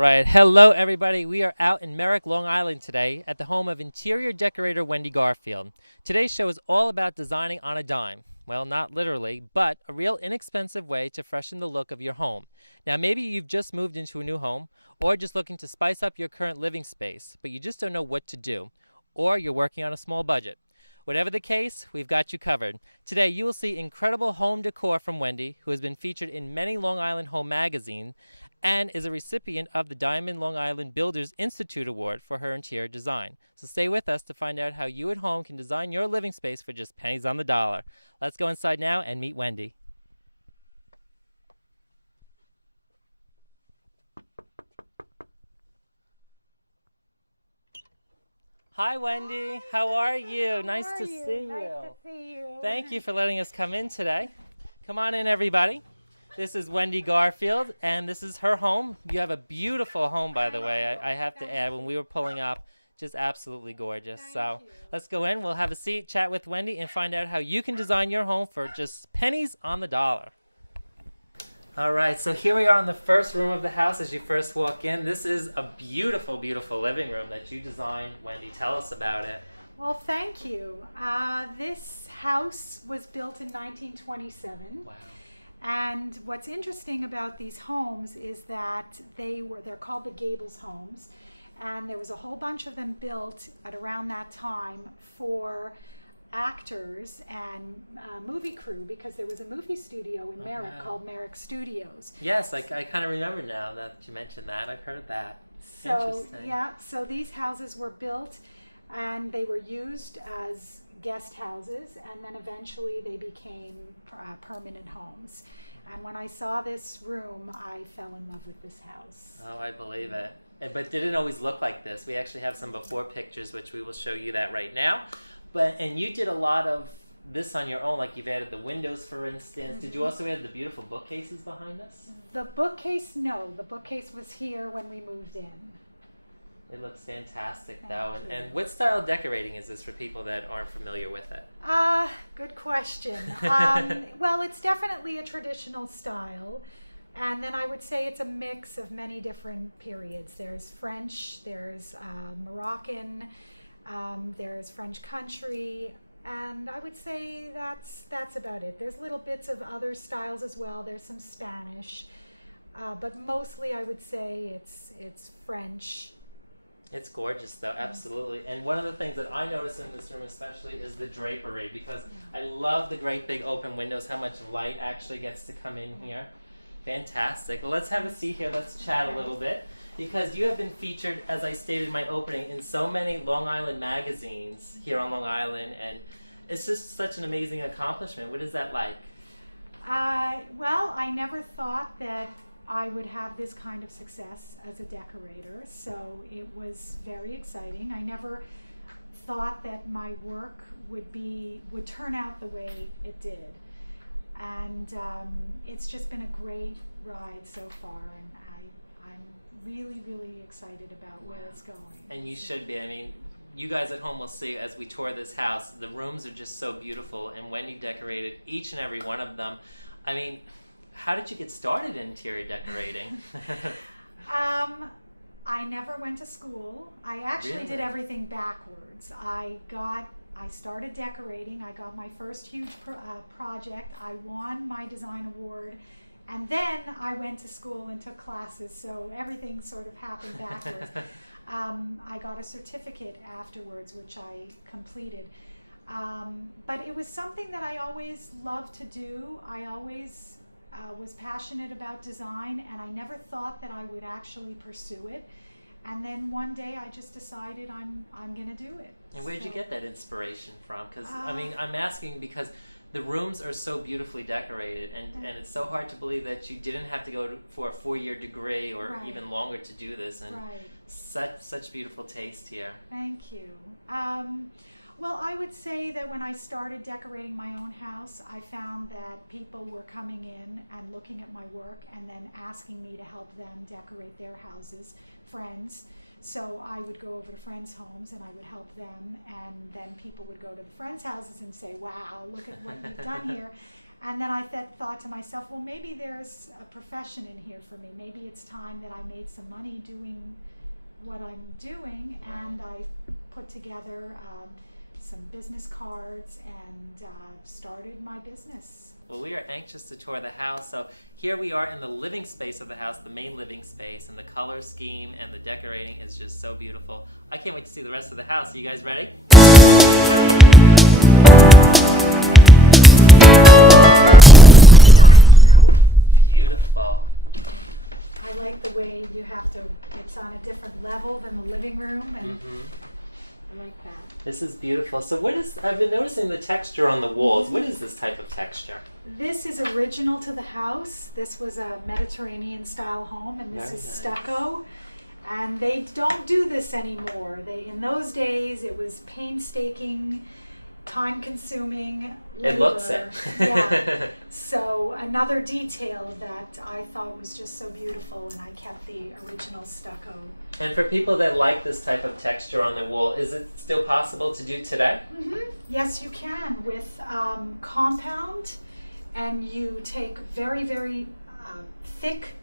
right. Hello, everybody. We are out in Merrick, Long Island today at the home of interior decorator Wendy Garfield. Today's show is all about designing on a dime. Well, not literally, but a real inexpensive way to freshen the look of your home. Now, maybe you've just moved into a new home or just looking to spice up your current living space, but you just don't know what to do, or you're working on a small budget. Whatever the case, we've got you covered. Today, you will see incredible home decor from Wendy, who has been featured in many Long Island home magazines and is a recipient of the Diamond Long Island Builders Institute Award for her interior design. So stay with us to find out how you at home can design your living space for just pennies on the dollar. Let's go inside now and meet Wendy. Hi, Wendy. How are you? Nice to see you. Nice to see you. Thank you for letting us come in today. Come on in, everybody. This is Wendy Garfield, and this is her home. You have a beautiful home, by the way. I have to add, when we were pulling up, just absolutely gorgeous. So let's go in. We'll have a seat, chat with Wendy, and find out how you can design your home for just pennies on the dollar. All right, so here we are in the first room of the house as you first walk in. This is a beautiful, beautiful living room that you designed. Wendy, tell us about it. Well, thank you. This house was built in 1927. Wow. And what's interesting about these homes is that they're called the Gables homes. And there was a whole bunch of them built at around that time for actors and movie crew, because there was a movie studio in Merrick called Merrick Studios. Yes, I kind of remember now that you mentioned that. I've heard that. So yeah, so these houses were built and they were used as guest houses, and then eventually they became permanent homes. And when I saw this room, I fell in love with this house. Oh, I believe it. But didn't always look like this. We actually have some before pictures, which we will show you that right now. And you did a lot of this on your own, like you've added the windows, for instance. Mm-hmm. Did you also add the beautiful bookcases behind us? The bookcase, no. The bookcase was here when we moved in. It looks fantastic, though. And what style decorating is this for people that aren't familiar with it? Good question. Well, it's definitely a traditional style. And then I would say it's a mix of many different periods. There's French, there's Moroccan, there's French country, and I would say that's about it. There's little bits of other styles as well. There's some Spanish, but mostly I would say it's French. It's gorgeous, though, absolutely. And one of the things that I notice in this room especially is the drapery, because I love the great big open windows, how much light actually gets to come in here. Fantastic. Well, let's have a seat here. Let's chat a little bit, because you have been featured, as I stated in my opening, in so many Long Island magazines here on Long Island, and it's just such an amazing accomplishment. What is that like? Well, I never thought that I would have this kind of success as a decorator, so it was very exciting. I never thought that my work would turn out the way it did. And it's just been a great ride so far, and I'm really, really excited about where it's going. And you should be. I mean, you guys at home will see as we tour this house, the rooms are just so beautiful, and Wendy decorated each and every one of them. I mean, how did you get started in interior decorating? I never went to school. I actually did everything backwards. I started decorating. I got my first huge project. I won my design award, and then I went to school and took classes, so everything sort of happened backwards. I got a certificate afterwards, which I completed. But it was something that I always loved to do. I always was passionate about design, and I never thought that I would actually pursue it. And then one day I just decided I'm going to do it. And where did you get that inspiration from? Because, I mean, I'm asking because the rooms are so beautifully decorated, and it's so hard to believe that you didn't have to go for a 4-year degree or even longer to do this. And such beautiful taste here. Thank you. Well, I would say that when I started decorating my own house, I found that people were coming in and looking at my work and then asking me to help them decorate their houses, friends. So I would go over to friends' homes and I would help them, and then people would go to the friends' houses and say, wow, look at what you've done here. And then I thought to myself, well, maybe there's a profession in here for me. Maybe it's time that I made some money doing what I'm doing. And I put together some business cards and started my business. Well, we are anxious to tour the house. So here we are in the living space of the house, the main living space, and the color scheme and the decorating is just so beautiful. I can't wait to see the rest of the house. Are you guys ready? The dining room. Beautiful. I like the way you have to, it's on a different level than the living room, and I like that. This is beautiful. So I've been noticing the texture on the walls. What is this type of texture? This is original to the house. This was a Mediterranean style home, and this Very is nice. stucco. And they don't do this anymore. In those days, it was painstaking, time-consuming labor. It looks it. Yeah. So another detail that I thought was just so beautiful, and I kept the original stucco. And for people that like this type of texture on the wall, is it still possible to do today? Yes, you can with compound, and you take very, very thick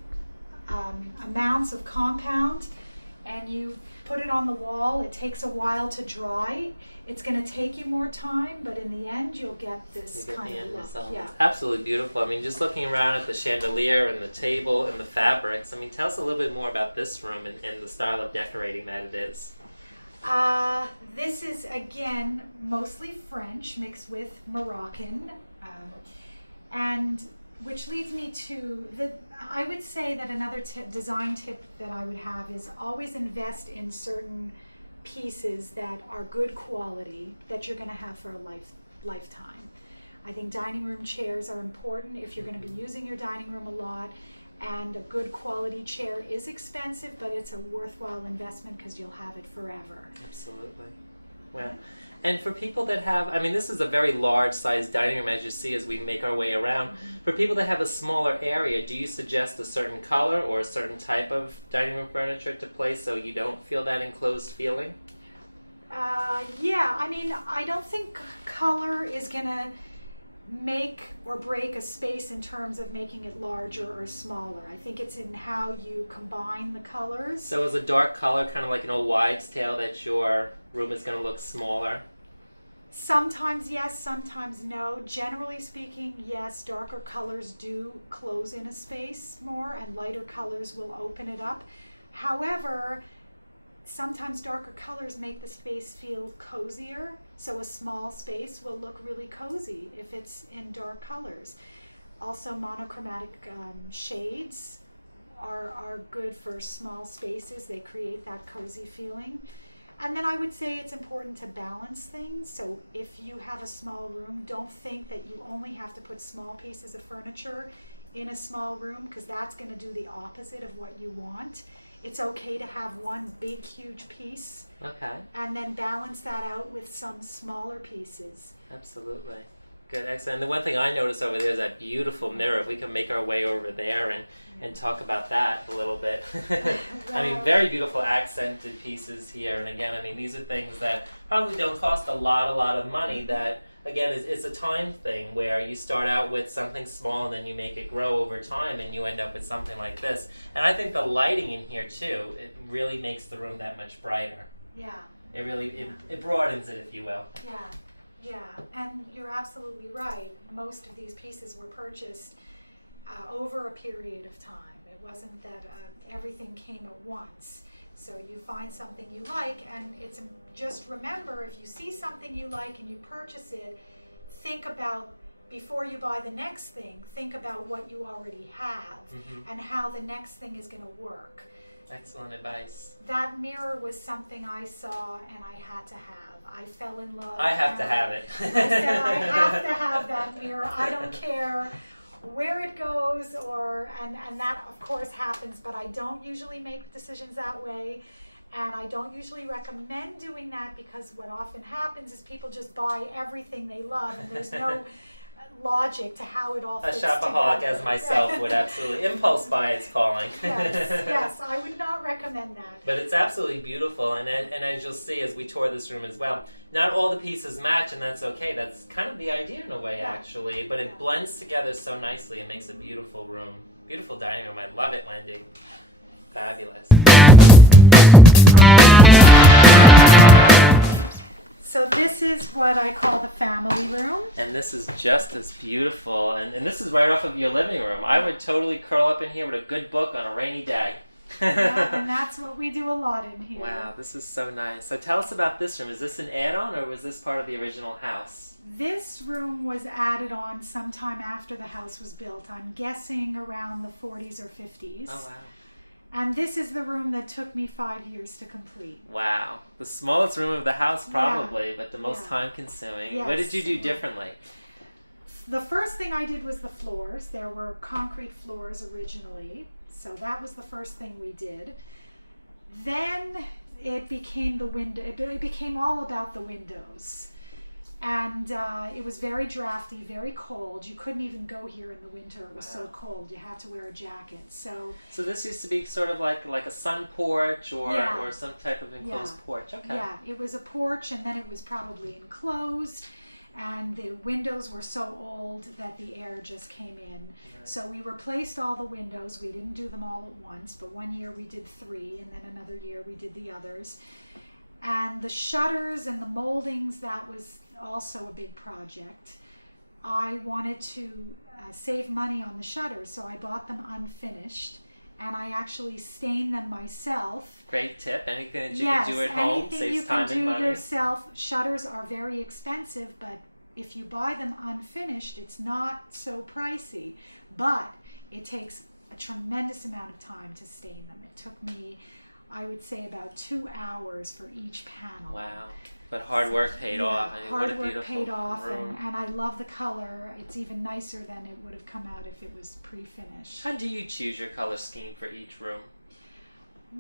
amounts of compound, and you put it on the wall. It takes a while to dry. It's going to take you more time, but in the end, you'll get this kind of look. Yeah. It's absolutely beautiful. I mean, just looking around at the chandelier and the table and the fabrics, I mean, tell us a little bit more about this room and the style of decorating that it is. This is, again, mostly French mixed with Moroccan, and which leads me to I would say that another design tip that I would have is always invest in certain pieces that are good quality that you're going to have for a lifetime. I think dining room chairs are important if you're going to be using your dining room a lot, and a good quality chair is expensive, but it's a worthwhile investment because you'll have it forever. Absolutely. Well, and for people that have, I mean, this is a very large size dining room, as you see as we make our way around. For people that have a smaller area, do you suggest a certain color or a certain type of dining room furniture to place so you don't feel that enclosed feeling? Yeah, I mean, I don't think color is going to make or break a space in terms of making it larger or smaller. I think it's in how you combine the colors. So is a dark color kind of like an old wives' tale that your room is going to look smaller? Sometimes yes, sometimes no. Generally speaking, yes, darker colors do close in a space more, and lighter colors will open it up. However, sometimes darker colors make the space feel cozier, so a small space will look really cozy if it's in dark colors. Also, monochromatic shades are good for small spaces. They create that cozy feeling. And then I would say it's important to balance things. So if you have a small room, don't think that you only have to put small pieces of furniture in a small room, because that's going to do the opposite of what you want. It's okay to have one big, huge piece. Okay. And then balance that out with some smaller pieces. Absolutely. Good, excellent. And the one thing I noticed over there is that beautiful mirror. If we can make our way over there and talk about that a little bit. I mean, very beautiful accented pieces here. And again, I mean, these are things that probably don't cost a lot of money. That, again, it's a time thing where you start out with something small and then you make it grow over time and you end up with something like this. And I think the lighting in here, too, it really makes the room that much brighter. Yeah. It really, it broadens it, if you will. Yeah. Yeah, and you're absolutely right. Most of these pieces were purchased over a period of time. It wasn't that everything came at once. So you find something you like, and it's just remember, if you see something you like and you purchase it, think about, before you buy the next thing, think about what you already have and how the next thing is going to work. Excellent advice. That mirror was something I saw and I had to have. I fell in love. I have to have it. I said, I have to have that mirror. I don't care where it goes, and that of course happens, but I don't usually make decisions that way, and I don't usually recommend doing that, because what often happens is people just buy everything they love, and there's no logic to how it all A fits shopaholic together. as myself would absolutely. Impulse buy, it's calling. Yes, I would not recommend that. But it's absolutely beautiful, and as you'll see as we tour this room as well, not all the pieces match, and that's okay. That's kind of the idea in a way, actually. But it blends together so nicely and makes a beautiful room. Beautiful dining room. I love it, Wendy. Fabulous. So this is what I call the family room. And this is just as beautiful. And this is right off of your living room. I would totally curl up in here with a good book on a rainy day. Yeah, and that's what we do a lot in here. Wow, this is so nice. So tell us about this room. Is this an add-on or was this part of the original house? This room was added on sometime after the house was built. I'm guessing around the 40s or 50s. Oh, wow. And this is the room that took me 5 years to complete. Wow. The smallest room of the house probably, but the most time-consuming. Yes. What did you do differently? The first thing I did was the floors. There were concrete floors originally, so that was the first thing we did. Then it became the window. It became all about the windows. And it was very drafty, very cold. You couldn't even go here in the winter. It was so cold. You had to wear a jacket. So this used to be sort of like a sun porch or some type of enclosed porch. Okay. Yeah, it was a porch, and then it was probably enclosed. And the windows were so old that the air just came in. Right. So we replaced all the windows. We didn't do them all at once, but one year we did 3, and then another year we did the others. And the shutters and the moldings, that was also a big project. I wanted to save money on the shutters, so I bought them unfinished, and I actually stained them myself. Great tip. Anything that you can do at home saves time and money. Anything you can do yourself. Shutters are very expensive, but if you buy them unfinished, it's not so pricey, but it takes a tremendous amount of time to stain them. It took me, I would say, about 2 hours for each panel. Wow. But hard work paid off. I mean, what a beautiful paid off, room. and I love the color. It's even nicer than it would have come out if it was pre-finished. How do you choose your color scheme for each room?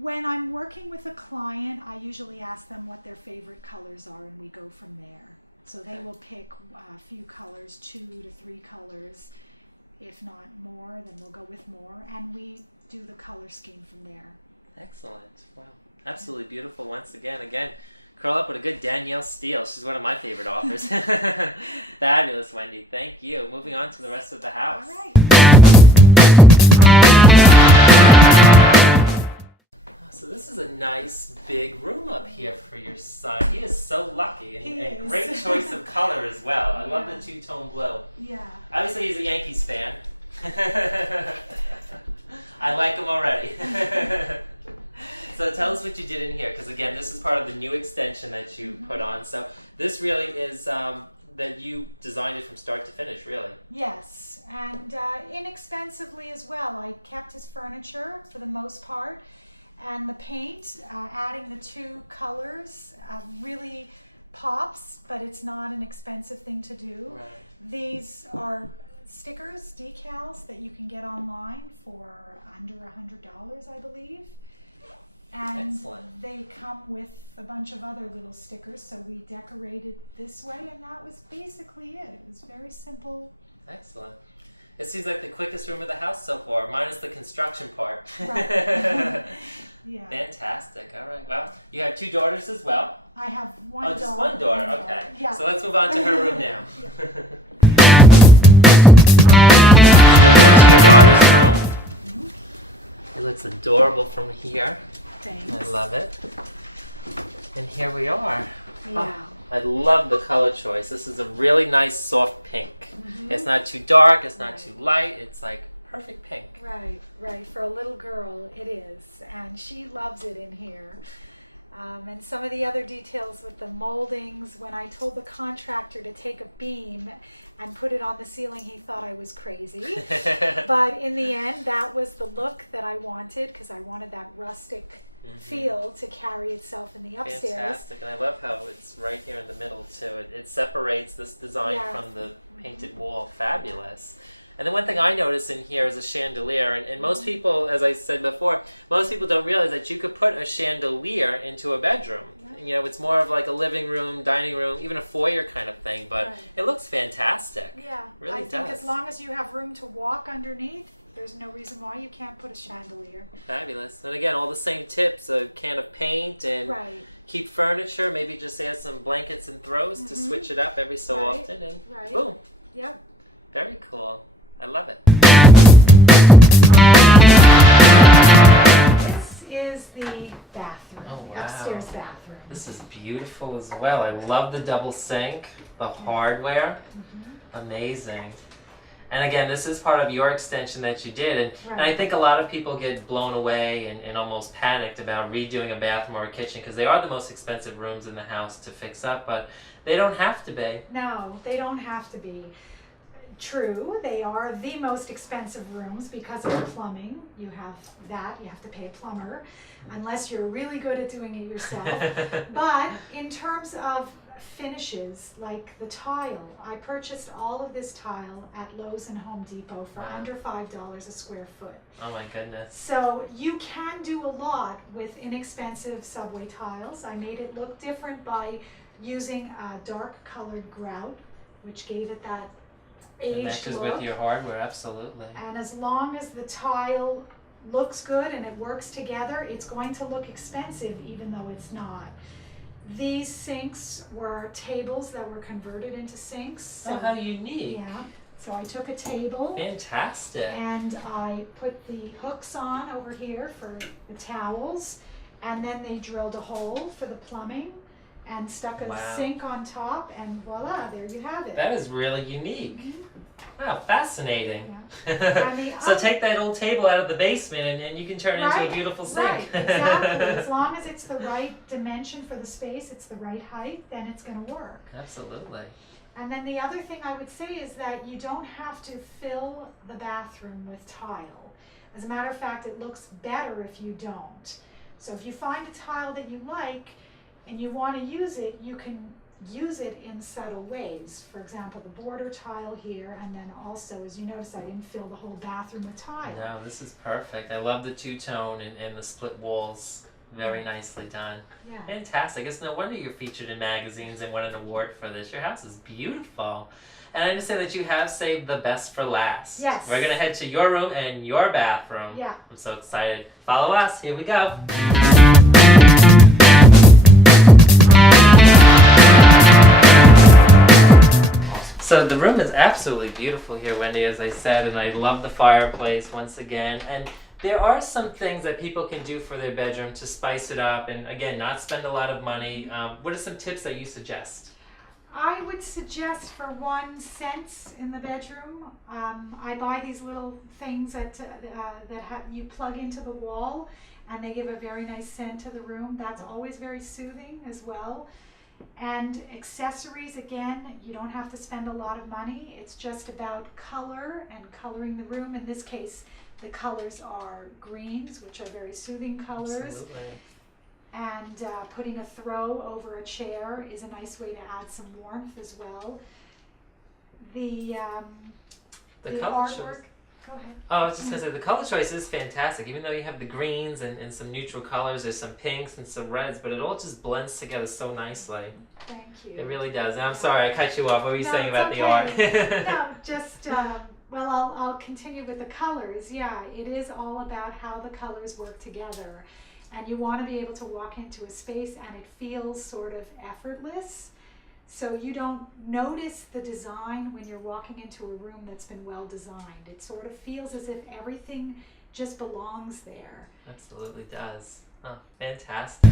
When I'm working with a client, I usually ask them what their favorite colors are, and we go from there. So they will pick a few colors, 2 to 3 colors. If not more, then we'll go with more, and we do the color scheme from there. Excellent. Wow. Absolutely beautiful once again. Curl up with a good Danielle Steele. She's one of my favorite authors. Fabulous, Wendy. Thank you. Moving on to the rest of the house. All right. So this is a nice big room up here for your son. He is so lucky, and great choice of color as well. I love the two-tone blue. Yeah. Obviously, he's a Yankees fan. I like him already. So tell us what you did in here, because again, this is part of the new extension that you put on. So this really is that you designed it from start to finish, really. Yes, and inexpensively as well. I kept his furniture for the most part, and the paint, adding the 2 colors really pops, but it's not an expensive thing to do. Right. These are stickers, decals that you can get online for under $100, I believe. And excellent. They come with a bunch of other little stickers, so we decorated this way, and that was basically it. It was very simple. Excellent. It seems like the quickest room of the house so far, minus the construction part. Right. Yeah. Fantastic. All right. Well, you have 2 daughters as well. I have one daughter. Oh, just one daughter. Okay. Yeah. So let's move on to her room now. Yeah. So your daughter's room. It looks adorable from here. Thanks. I love it. And here we are. Yeah. Oh, I love the color choice. This is a really nice soft pink. It's not too dark, it's not too light, it's like perfect pink. Right. For a little girl, it is. And she loves it in here. And some of the other details with the moldings, when I told the contractor to take a beam and put it on the ceiling, he thought I was crazy. But in the end, that was the look that I wanted, because I wanted that rustic feel to carry itself in the upstairs. Fantastic, and I love how it's right here in the middle too. It separates this design from the painted wall. Fabulous. And the one thing I notice in here is a chandelier, and most people, as I said before, most people don't realize that you could put a chandelier into a bedroom. you know, it's more of like a living room, dining room, even a foyer kind of thing, but Right. it looks fantastic. Yeah, Really I think does. as long as you have room to walk underneath, there's no reason why you can't put a chandelier. Fabulous. And again, all the same tips, a can of paint and Right. keep furniture, maybe just add some blankets and throws to switch it up every so Right. often, and Right. boom. Yep. Very cool. I love it. This is the bathroom, Oh, the wow. upstairs bathroom. This is beautiful as well. I love the double sink, the hardware. Amazing. And again, this is part of your extension that you did. And I think a lot of people get blown away and almost panicked about redoing a bathroom or a kitchen because they are the most expensive rooms in the house to fix up, but they don't have to be. No, they don't have to be. True, they are the most expensive rooms because of the plumbing. You have that, you have to pay a plumber, unless you're really good at doing it yourself. But in terms of finishes, like the tile, I purchased all of this tile at Lowe's and Home Depot for Wow. under $5 a square foot. Oh my goodness. So you can do a lot with inexpensive subway tiles. I made it look different by using a dark colored grout, which gave it that It aged matches look. with your hardware, absolutely. And as long as the tile looks good and it works together, it's going to look expensive even though it's not. These sinks were tables that were converted into sinks. So, Oh, how unique. yeah. So I took a table Fantastic. and I put the hooks on over here for the towels, and then they drilled a hole for the plumbing and stuck a Wow. sink on top, and voila, there you have it. That is really unique. Wow, fascinating. And the So other- take that old table out of the basement and you can turn it into a Right, beautiful sink. Right, exactly. As long as it's the right dimension for the space, it's the right height, then it's going to work. Absolutely. And then the other thing I would say is that you don't have to fill the bathroom with tile. As a matter of fact, it looks better if you don't. So if you find a tile that you like and you want to use it, you can use it in subtle ways. For example, the border tile here, and then also, as you notice, I didn't fill the whole bathroom with tile. No, this is perfect. I love the two-tone and the split walls. Very nicely done. Yeah. Fantastic. It's no wonder you're featured in magazines and won an award for this. Your house is beautiful. And I understand that you have saved the best for last. Yes. We're going to head to your room and your bathroom. Yeah. I'm so excited. Follow us. Here we go. So the room is absolutely beautiful here, Wendy, as I said, and I love the fireplace once again. And there are some things that people can do for their bedroom to spice it up and, again, not spend a lot of money. What are some tips that you suggest? I would suggest for one, scents in the bedroom. I buy these little things that you plug into the wall, and they give a very nice scent to the room. That's always very soothing as well. And accessories, again, you don't have to spend a lot of money. It's just about color and coloring the room. In this case, the colors are greens, which are very soothing colors. Absolutely. And putting a throw over a chair is a nice way to add some warmth as well. The color artwork. choice. Go ahead. Oh, I was just going to say, the color choice is fantastic. Even though you have the greens and some neutral colors, there's some pinks and some reds, but it all just blends together so nicely. Thank you. It really does. And I'm sorry, I cut you off. What were you No, saying it's about the okay. art? No, just well, I'll continue with the colors. Yeah, it is all about how the colors work together, and you want to be able to walk into a space and it feels sort of effortless. So you don't notice the design when you're walking into a room that's been well designed. It sort of feels as if everything just belongs there. Absolutely does. Oh, fantastic.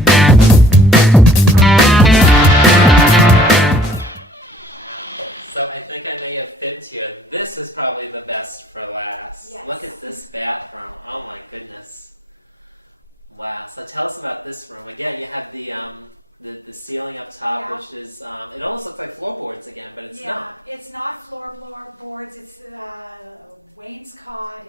So I think I may have fibbed here. This is probably the best for last. Yes. Look at this bathroom. Oh my goodness. Wow. So tell us about this room. Again, you have the ceiling up top, Yeah. which is it almost looks like floorboards again, but it's not. It's not floorboards. It's wainscot.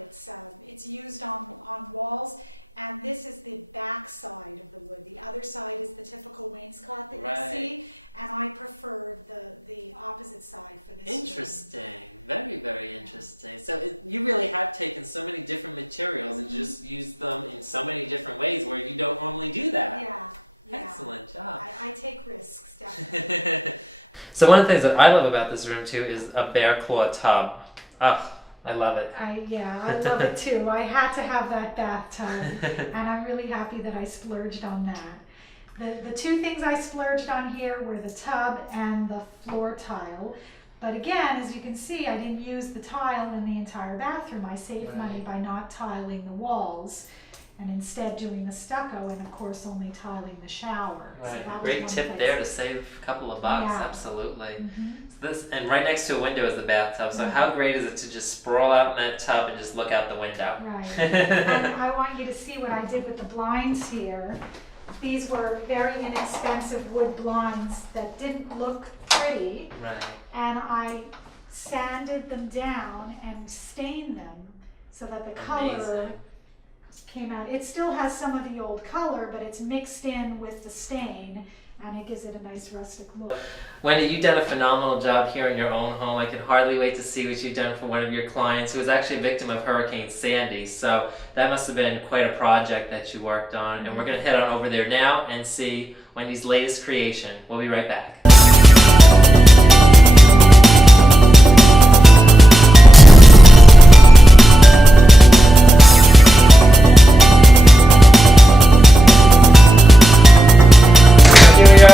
It's used on walls. And this is the back side of the wood. The other side is the typical wainscot that Right. you see, and I prefer the opposite side for this. Interesting. Very, very interesting. So you really have taken so many different materials and just used them in so many different ways where you don't normally do that. Yeah, Yeah. Excellent job. I take risks, definitely. So one of the things that I love about this room too is a bear claw tub. Oh, I love it. I love it too. I had to have that bathtub, and I'm really happy that I splurged on that. The two things I splurged on here were the tub and the floor tile. But again, as you can see, I didn't use the tile in the entire bathroom. I saved money by not tiling the walls and instead doing the stucco and of course only tiling the shower. Right. So that was Great one tip place. there to save a couple of bucks. Yeah. Absolutely. Mm-hmm. So this, and right next to a window is the bathtub. So how great is it to just sprawl out in that tub and just look out the window? Right. And I want you to see what I did with the blinds here. These were very inexpensive wood blinds that didn't look pretty. Right. And I sanded them down and stained them so that the color Amazing. came out. It still has some of the old color, but it's mixed in with the stain, and it gives it a nice rustic look. Wendy, you've done a phenomenal job here in your own home. I can hardly wait to see what you've done for one of your clients who was actually a victim of Hurricane Sandy. So that must have been quite a project that you worked on. And we're going to head on over there now and see Wendy's latest creation. We'll be right back.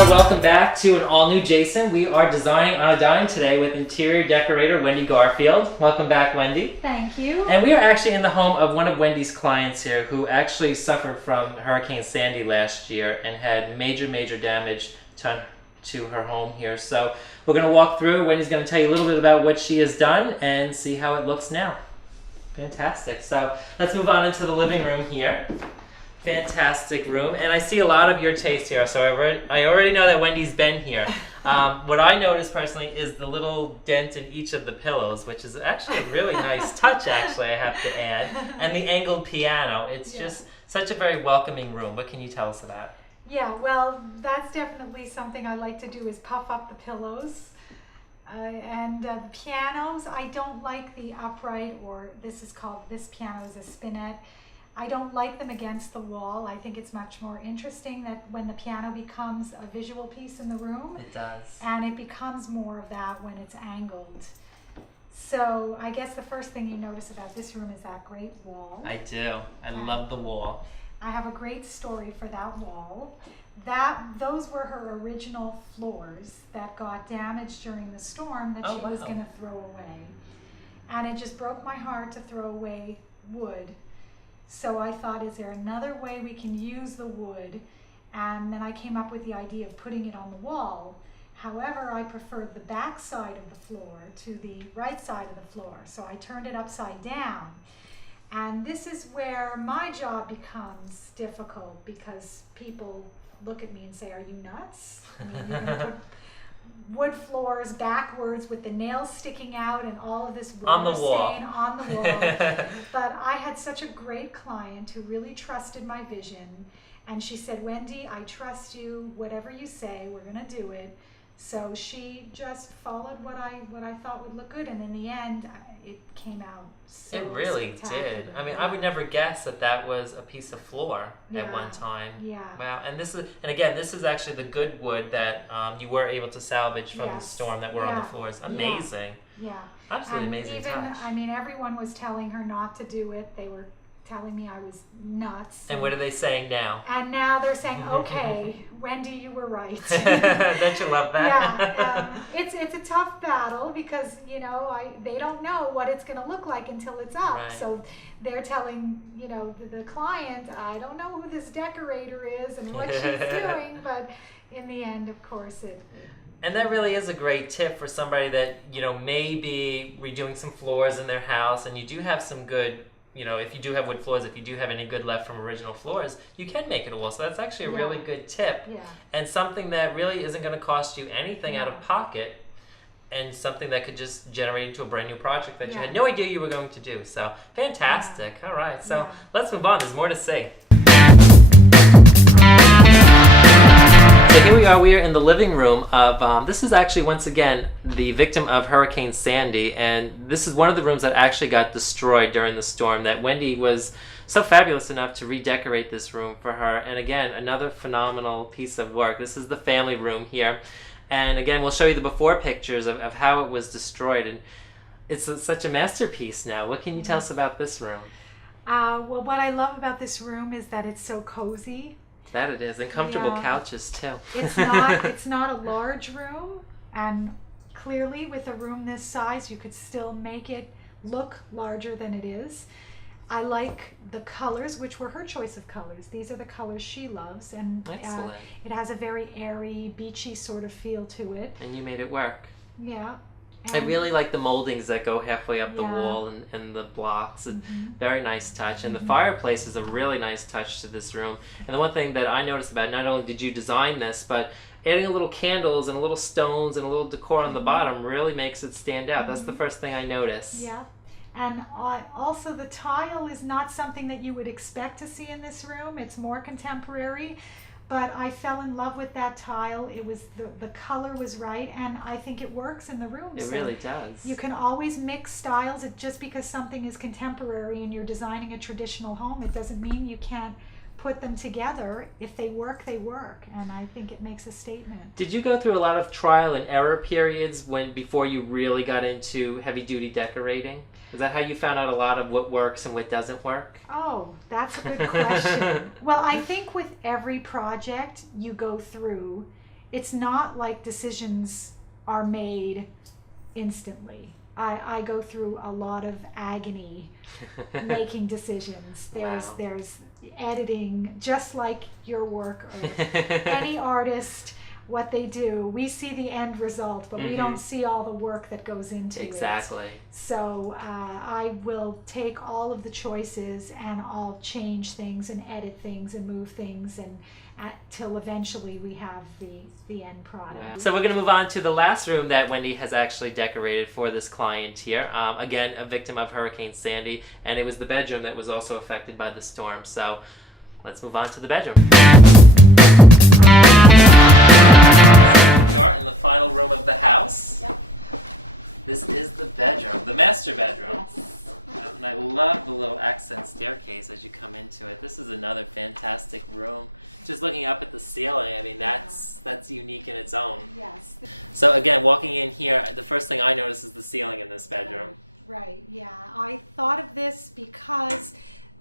Welcome back to an all-new Jason. We are designing on a dime today with interior decorator Wendy Garfield. Welcome back, Wendy. Thank you. And we are actually in the home of one of Wendy's clients here who actually suffered from Hurricane Sandy last year and had major damage to her home here. So we're going to walk through. Wendy's going to tell you a little bit about what she has done and see how it looks now. Fantastic. So let's move on into the living room here. Fantastic room, and I see a lot of your taste here, so I already know that Wendy's been here. What I noticed personally is the little dent in each of the pillows, which is actually a really nice touch, actually, I have to add, and the angled piano. It's just such a very welcoming room. What can you tell us about? Yeah, well, that's definitely something I like to do is puff up the pillows. And the pianos, I don't like the upright, or this piano is a spinette. I don't like them against the wall. I think it's much more interesting that when the piano becomes a visual piece in the room. It does. And it becomes more of that when it's angled. So I guess the first thing you notice about this room is that great wall. I do. I love the wall. I have a great story for that wall. Those were her original floors that got damaged during the storm that she was going to throw away. And it just broke my heart to throw away wood. So I thought, is there another way we can use the wood? And then I came up with the idea of putting it on the wall. However, I preferred the back side of the floor to the right side of the floor. So I turned it upside down. And this is where my job becomes difficult because people look at me and say, are you nuts? I mean, you're going to put wood floors backwards with the nails sticking out and all of this water stain on the wall. But I had such a great client who really trusted my vision, and she said, Wendy, I trust you. Whatever you say, we're going to do it. So she just followed what I thought would look good, and in the end, it came out so It really did. I mean, I would never guess that was a piece of floor at one time. Yeah. Wow. And this is actually the good wood that you were able to salvage from the storm that were on the floors. Amazing. Yeah. Absolutely and amazing even, touch. I mean, everyone was telling her not to do it. They were telling me I was nuts. And what are they saying now? And now they're saying, okay, Wendy, you were right. Don't you love that? Yeah, it's a tough battle because, they don't know what it's going to look like until it's up. Right. So they're telling, the client, I don't know who this decorator is and what she's doing, but in the end, of course, And that really is a great tip for somebody that, may be redoing some floors in their house, and you do have some good, if you do have wood floors, if you do have any good left from original floors, you can make it a wall. So that's actually a really good tip. Yeah. And something that really isn't going to cost you anything out of pocket, and something that could just generate into a brand new project that you had no idea you were going to do. So fantastic. All right. So let's move on. There's more to see. So here we are. We are in the living room of, this is actually, once again, the victim of Hurricane Sandy. And this is one of the rooms that actually got destroyed during the storm, that Wendy was so fabulous enough to redecorate this room for her. And again, another phenomenal piece of work. This is the family room here. And again, we'll show you the before pictures of how it was destroyed. And it's such a masterpiece now. What can you tell us about this room? Well, what I love about this room is that it's so cozy. That it is, and comfortable couches too. It's not a large room, and clearly with a room this size you could still make it look larger than it is. I like the colors, which were her choice of colors. These are the colors she loves, and it has a very airy, beachy sort of feel to it. And you made it work. Yeah. I really like the moldings that go halfway up the wall and the blocks. Very nice touch. And the fireplace is a really nice touch to this room. And the one thing that I noticed about it, not only did you design this, but adding a little candles and a little stones and a little decor on the bottom really makes it stand out. That's the first thing I noticed. Yeah. And also the tile is not something that you would expect to see in this room. It's more contemporary. But I fell in love with that tile. It was the color was right, and I think it works in the room. It really does. You can always mix styles. Just because something is contemporary and you're designing a traditional home, it doesn't mean you can't put them together. If they work, they work, and I think it makes a statement. Did you go through a lot of trial and error periods before you really got into heavy duty decorating? Is that how you found out a lot of what works and what doesn't work? Oh, that's a good question. Well, I think with every project you go through, it's not like decisions are made instantly. I go through a lot of agony making decisions. There's editing, just like your work or any artist. What they do, we see the end result, but we don't see all the work that goes into it. Exactly. So I will take all of the choices and I'll change things and edit things and move things and till eventually we have the end product. Wow. So we're going to move on to the last room that Wendy has actually decorated for this client here. Again, a victim of Hurricane Sandy, and it was the bedroom that was also affected by the storm. So let's move on to the bedroom. We are in the final room of the house. Yep. This is the bedroom, the master bedroom. Yes. And I love the little accent staircase as you come into it. This is another fantastic room. Just looking up at the ceiling, I mean, that's unique in its own. Yes. So again, walking in here, the first thing I notice is the ceiling in this bedroom. Right, yeah. I thought of this because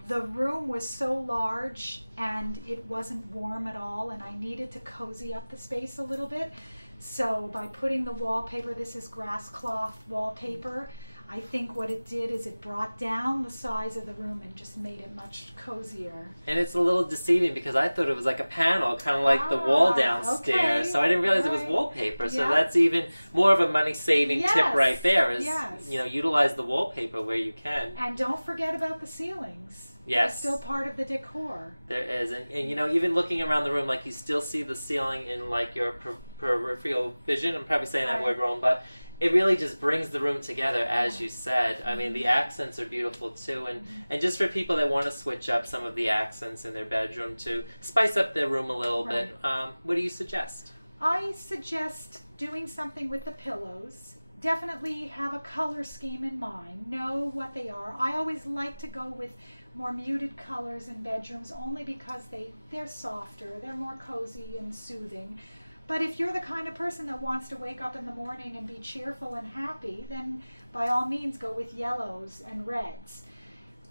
the room was so large and it wasn't warm at all, and I needed to cozy up the space a little bit. So by putting the wallpaper, this is grass cloth wallpaper, I think what it did is it brought down the size of the room and just made it much cozier. And it's a little deceiving because I thought it was like a panel, kind of like the wall downstairs. Okay. So I didn't realize it was wallpaper. So that's even more of a money-saving tip right there is, you know, utilize the wallpaper where you can. And don't forget about the ceilings. Yes. It's still part of the decor. There is. And you know, even looking around the room, like you still see the ceiling in like your peripheral vision. I'm probably saying that word wrong, but it really just brings the room together, as you said. I mean, the accents are beautiful too, and just for people that want to switch up some of the accents in their bedroom to spice up their room a little bit, what do you suggest? I suggest doing something with the pillows. Definitely have a color scheme in mind. Know what they are. I always like to go with more muted colors in bedrooms only because they're softer, they're more cozy and soothing. But if you're the kind of person that wants to wake up in the morning and be cheerful and happy, then by all means go with yellows and reds.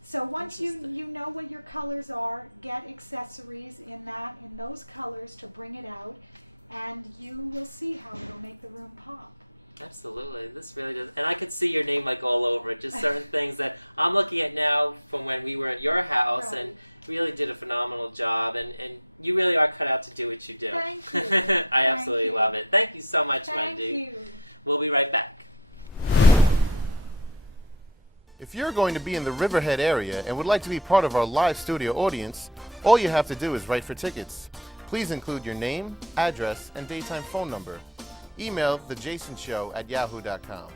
So once you know what your colors are, get accessories in those colors to bring it out, and you will see how it'll make the room pop. Absolutely, this really does, and I could see your name like all over it. Just certain things that I'm looking at now from when we were at your house, and really did a phenomenal job, and you really are cut out to do what you do. Thank you. I absolutely love it. Thank you so much, Wendy. Thank you. We'll be right back. If you're going to be in the Riverhead area and would like to be part of our live studio audience, all you have to do is write for tickets. Please include your name, address, and daytime phone number. Email thejasonshow@yahoo.com.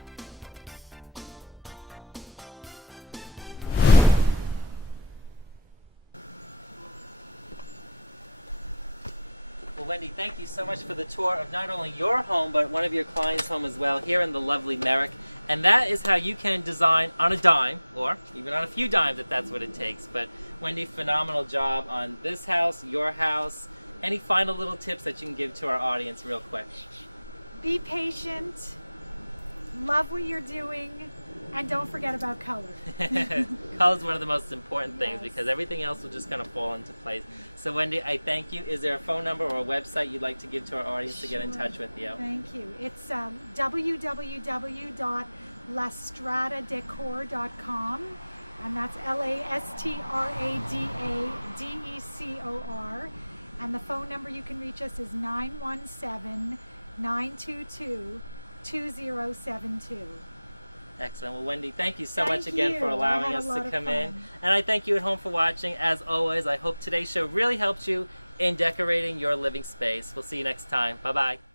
Well, Wendy, thank you so much for the tour of not only your home, but one of your clients' home as well, here in the lovely Merrick. And that is how you can design on a dime, or even on a few dimes if that's what it takes. But Wendy, phenomenal job on this house, your house. Any final little tips that you can give to our audience real quick? Be patient, love what you're doing, and don't forget about color. Color is one of the most important things Yes. because everything else will just kind of fall into place. So Wendy, I thank you. Is there a phone number or a website you'd like to give to our audience to get in Sure. touch with you? Thank you. It's www.lastradadecor.com, and that's LASTRADADECOR. And the phone number you can reach us is 917-922-2072. Excellent. Well, Wendy, thank you so Thank much again for you. I allowing had a us lot to of come in. fun. And I thank you at home for watching. As always, I hope today's show really helped you in decorating your living space. We'll see you next time. Bye-bye.